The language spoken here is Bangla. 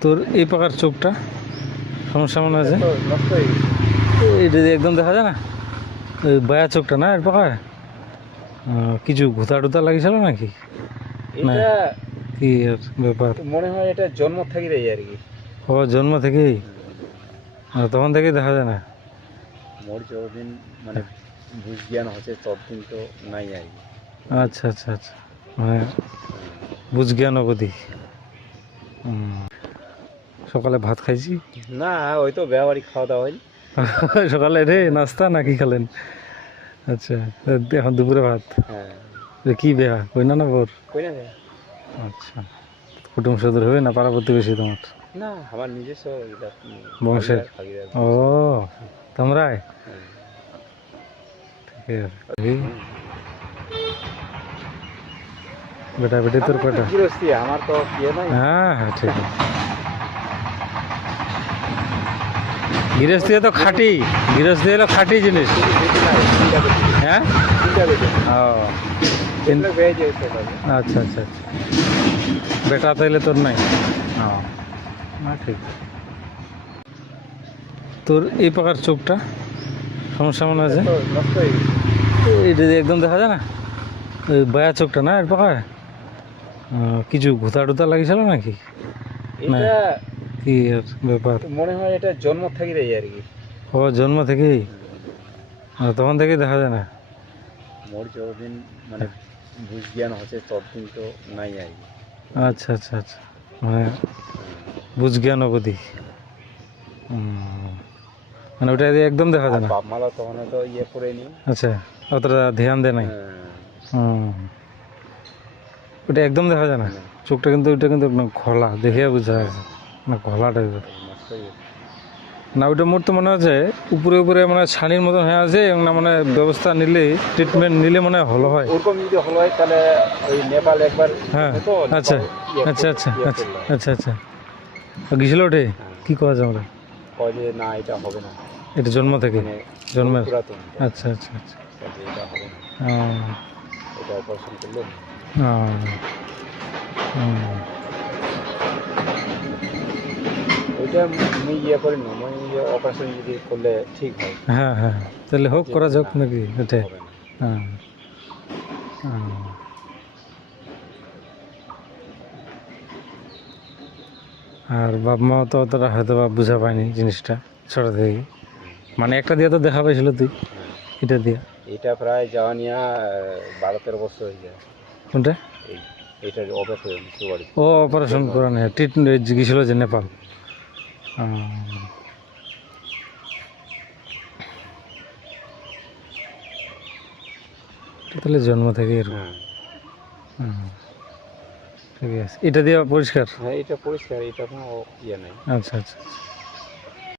তোর এই পাকার চোখটা সমস্যা মনে আছে এটা একদম দেখা যায় না? বায়া চোখটা না এর আহ, কিছু ঘুতা টুতা লাগিয়েছিল নাকি? না। কি আর ব্যাপার? মনে হয় এটা জন্ম থেকে আর কি। ও জন্ম থেকেই? তখন থেকেই দেখা যায় না? মোর যতদিন মানে বুঝ জ্ঞান হচ্ছে ততদিন তো নাই আর কি। আচ্ছা আচ্ছা আচ্ছা। মানে বুঝ জ্ঞান অবধি। হুম। সকালে ভাত খাইছি? না ওই তো বিয়া বাড়ি খাওয়া দাওয়া হয়নি। সকালে রে নাস্তা নাকি খেলেন? আচ্ছা এখন দুপুরে ভাত? হ্যাঁ। কি বেহা কই না না বোর? কই না আচ্ছা কুটুম সদর হবে না পাড়া প্রতিবেশী তোমার? না আমার নিজস্ব বংশের? ও তোমরাই। ঠিক আছে। বেটা বেটি তোর তো ইয়ে নাই। হ্যাঁ হ্যাঁ ঠিক আছে। গৃহস্থী তো খাঁটি গৃহস্থী হলো খাঁটি জিনিস। হ্যাঁ। ও। আচ্ছা আচ্ছা আচ্ছা বেটা তাইলে তোর নাই ও না ঠিক তোর এই পাকার চোখটা সমস্যা মনে আছে। এটা একদম দেখা যায় না বায়া চোখটা না এর আহ, কিছু ঘুতা টুতা লাগিয়েছিল নাকি না। কি আর ব্যাপার? মনে হয় এটা জন্ম থেকে দেয় আর কি। ও জন্ম থেকেই? তখন থেকেই দেখা যায় না? মোর যতদিন মানে বুঝ জ্ঞান হচ্ছে ততদিন তো নাই আর কি। আচ্ছা আচ্ছা আচ্ছা। মানে বুঝ জ্ঞান অবধি মানে ওটা একদম দেখা যায় না? বাপ মালা তখন তো ইয়ে করে নি। আচ্ছা অতটা ধ্যান দেয় নাই? হ্যাঁ, হুম। ওটা একদম দেখা যায় না? চোখটা কিন্তু ওইটা কিন্তু একদম খোলা দেখে বোঝা যাচ্ছে না হয়ে গেছে। না ওইটা মোট তো মনে হচ্ছে উপরে উপরে মানে ছানির মতন হয়ে আছে এবং না মানে ব্যবস্থা নিলে ট্রিটমেন্ট নিলে মনে হয় ভালো হয়। ওরকম যদি হলো হয় তাহলে ওই নেপাল একবার হ্যাঁ হতো, আচ্ছা ইয়ে আচ্ছা আচ্ছা ইয়ে আচ্ছা আচ্ছা আচ্ছা গেছিল ওঠে? কি করা যায় আমরা কয় যে না এটা হবে না। এটা জন্ম থেকে? মানে জন্মের? আচ্ছা আচ্ছা আচ্ছা। এটা হবে না। এটা অপারেশন করল। ও, ওইটা আমি ইয়ে করি না। আমি ইয়ে অপারেশন যদি করলে ঠিক হয়। হ্যাঁ হ্যাঁ। তাহলে হোক করা যাক নাকি? ওটাই। হ্যাঁ। আর বাপ মা তো অতটা হয়তো বা বুঝা পায়নি জিনিসটা ছোট থেকে। মানে একটা দিয়ে তো দেখা পাইছিল তুই এটা দিয়ে। এটা প্রায় যাওয়া নিয়ে বারো তেরো বছর হয়ে যায়। কোনটা? এটা অপারেশন ও অপারেশন করা নেই ট্রিটমেন্ট গেছিল যে নেপাল। তাহলে জন্ম থেকে এরকম হ্যাঁ। ঠিক আছে। এটা দিয়ে পরিষ্কার? হ্যাঁ এটা পরিষ্কার এটা কোনো ইয়ে নাই। আচ্ছা আচ্ছা আচ্ছা।